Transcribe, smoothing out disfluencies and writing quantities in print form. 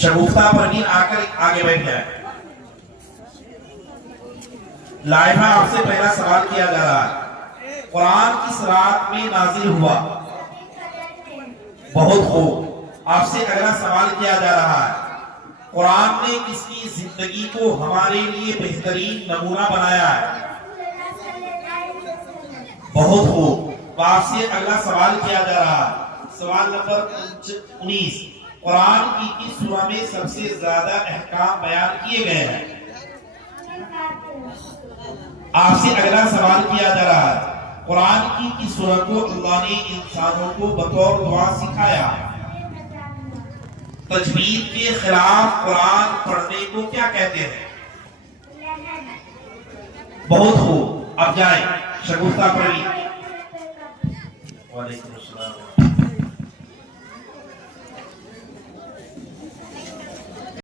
شگفتہ پروین آ کر آگے بیٹھ جائے. لائحہ آپ سے پہلا سوال کیا جا رہا ہے. قرآن کس رات میں نازل ہوا؟ بہت خوب. آپ سے اگلا سوال کیا جا رہا ہے. قرآن نے کس کی زندگی کو ہمارے لیے بہترین نمونہ بنایا ہے؟ بہت خوب. آپ سے اگلا سوال کیا جا رہا ہے. سوال نمبر 19. قرآن کی کس سورہ میں سب سے زیادہ احکام بیان کیے گئے ہیں؟ آپ سے اگلا سوال کیا جا رہا ہے. قرآن کی کس سورہ کو اللہ نے انسانوں کو بطور دعا سکھایا؟ تجوید کے خلاف قرآن پڑھنے کو کیا کہتے ہیں؟ بہت خوب. اب جائیں شگفتہ پروین. وعلیکم السلام.